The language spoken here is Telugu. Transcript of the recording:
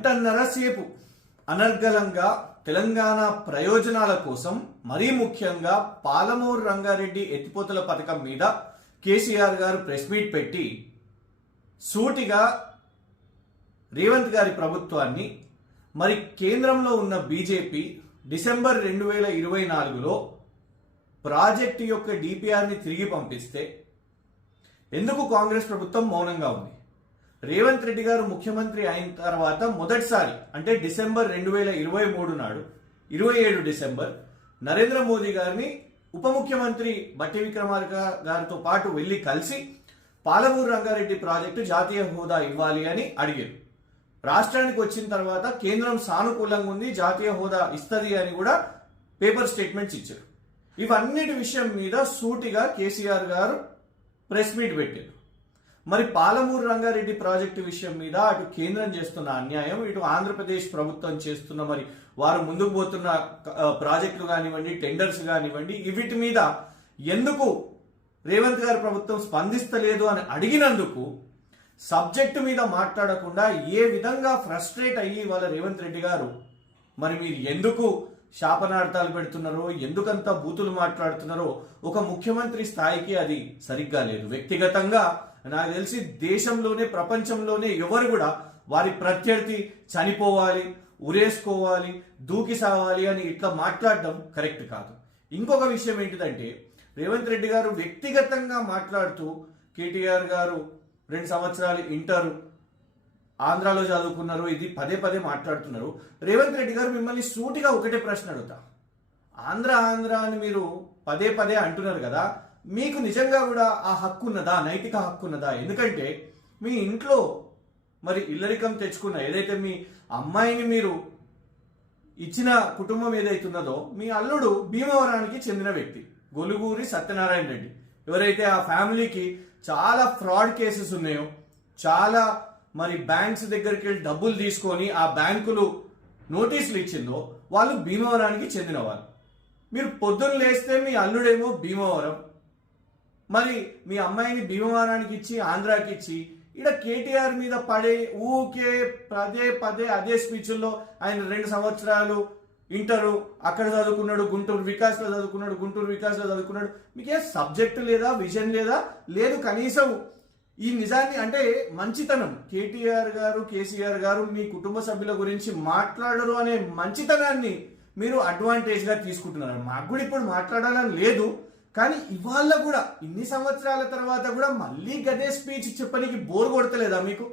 గంటన్నర సేపు అనర్గళంగా తెలంగాణ ప్రయోజనాల కోసం మరీ ముఖ్యంగా పాలమూరు రంగారెడ్డి ఎత్తిపోతల పథకం మీద కేసీఆర్ గారు ప్రెస్ మీట్ పెట్టి సూటిగా రేవంత్ గారి ప్రభుత్వాన్ని మరి కేంద్రంలో ఉన్న బీజేపీ డిసెంబర్ 2024లో ప్రాజెక్టు యొక్క డిపిఆర్ని తిరిగి పంపిస్తే ఎందుకు కాంగ్రెస్ ప్రభుత్వం మౌనంగా ఉంది? రేవంత్ రెడ్డి గారు ముఖ్యమంత్రి అయిన తర్వాత మొదటిసారి అంటే డిసెంబర్ 2023 నాడు 27 డిసెంబర్ నరేంద్ర మోదీ గారిని ఉప ముఖ్యమంత్రి బట్టి విక్రమార్క గారితో పాటు వెళ్లి కలిసి పాలమూరు రంగారెడ్డి ప్రాజెక్టు జాతీయ హోదా ఇవ్వాలి అని అడిగారు. రాష్ట్రానికి వచ్చిన తర్వాత కేంద్రం సానుకూలంగా ఉంది, జాతీయ హోదా ఇస్తుంది అని కూడా పేపర్ స్టేట్మెంట్స్ ఇచ్చారు. ఇవన్నిటి విషయం మీద సూటిగా కేసీఆర్ గారు ప్రెస్ మీట్ పెట్టారు. మరి పాలమూరు రంగారెడ్డి ప్రాజెక్టు విషయం మీద అటు కేంద్రం చేస్తున్న అన్యాయం, ఇటు ఆంధ్రప్రదేశ్ ప్రభుత్వం చేస్తున్న మరి వారు ముందుకు పోతున్న ప్రాజెక్టులు కానివ్వండి, టెండర్స్ కానివ్వండి, వీటి మీద ఎందుకు రేవంత్ గారి ప్రభుత్వం స్పందిస్తలేదు అని అడిగినందుకు సబ్జెక్టు మీద మాట్లాడకుండా ఏ విధంగా ఫ్రస్ట్రేట్ అయ్యి వాళ్ళ రేవంత్ రెడ్డి గారు మరి మీరు ఎందుకు శాపనార్థాలు పెడుతున్నారో, ఎందుకంత బూతులు మాట్లాడుతున్నారో ఒక ముఖ్యమంత్రి స్థాయికి అది సరిగ్గా లేదు. వ్యక్తిగతంగా నాకు తెలిసి దేశంలోనే ప్రపంచంలోనే ఎవరు కూడా వారి ప్రత్యర్థి చనిపోవాలి, ఉరేసుకోవాలి, దూకి సావాలి అని ఇట్లా మాట్లాడడం కరెక్ట్ కాదు. ఇంకొక విషయం ఏంటిదంటే రేవంత్ రెడ్డి గారు వ్యక్తిగతంగా మాట్లాడుతూ కేటీఆర్ గారు 2 సంవత్సరాలు ఇంటర్ ఆంధ్రాలో చదువుకున్నారు, ఇది పదే పదే మాట్లాడుతున్నారు. రేవంత్ రెడ్డి గారు మిమ్మల్ని సూటిగా ఒకటే ప్రశ్న అడుగుతా. ఆంధ్ర అని మీరు పదే పదే అంటున్నారు కదా, మీకు నిజంగా కూడా ఆ హక్కు ఉన్నదా, నైతిక హక్కు ఉన్నదా? ఎందుకంటే మీ ఇంట్లో మరి ఇల్లరికం తెచ్చుకున్న ఏదైతే మీ అమ్మాయిని మీరు ఇచ్చిన కుటుంబం ఏదైతున్నదో, మీ అల్లుడు భీమవరానికి చెందిన వ్యక్తి గొలుగూరి సత్యనారాయణ రెడ్డి. ఎవరైతే ఆ ఫ్యామిలీకి చాలా ఫ్రాడ్ కేసెస్ ఉన్నాయో, చాలా మరి బ్యాంక్స్ దగ్గరికి వెళ్ళి డబ్బులు తీసుకొని ఆ బ్యాంకులు నోటీసులు ఇచ్చిందో వాళ్ళు భీమవరానికి చెందిన వాళ్ళు. మీరు పొద్దున్న లేస్తే మీ అల్లుడేమో భీమవరం, మరి మీ అమ్మాయిని భీమవరానికి ఇచ్చి ఆంధ్రాకి ఇచ్చి ఇక్కడ కేటీఆర్ మీద పడే ఊకే పదే పదే అదే స్పీచ్ల్లో ఆయన 2 సంవత్సరాలు ఇంటరు అక్కడ చదువుకున్నాడు, గుంటూరు వికాస్లో చదువుకున్నాడు. మీకే సబ్జెక్టు లేదా, విజన్ లేదా? లేదు. కనీసం ఈ నిజాన్ని అంటే మంచితనం, కేటీఆర్ గారు కేసీఆర్ గారు మీ కుటుంబ సభ్యుల గురించి మాట్లాడరు అనే మంచితనాన్ని మీరు అడ్వాంటేజ్ గా తీసుకుంటున్నారు. మాకు కూడా ఇప్పుడు మాట్లాడాలని లేదు, కానీ ఇవాళ కూడా ఇన్ని సంవత్సరాల తర్వాత కూడా మళ్ళీ గదే స్పీచ్ చెప్పడానికి బోర్ కొడతలేదా మీకు?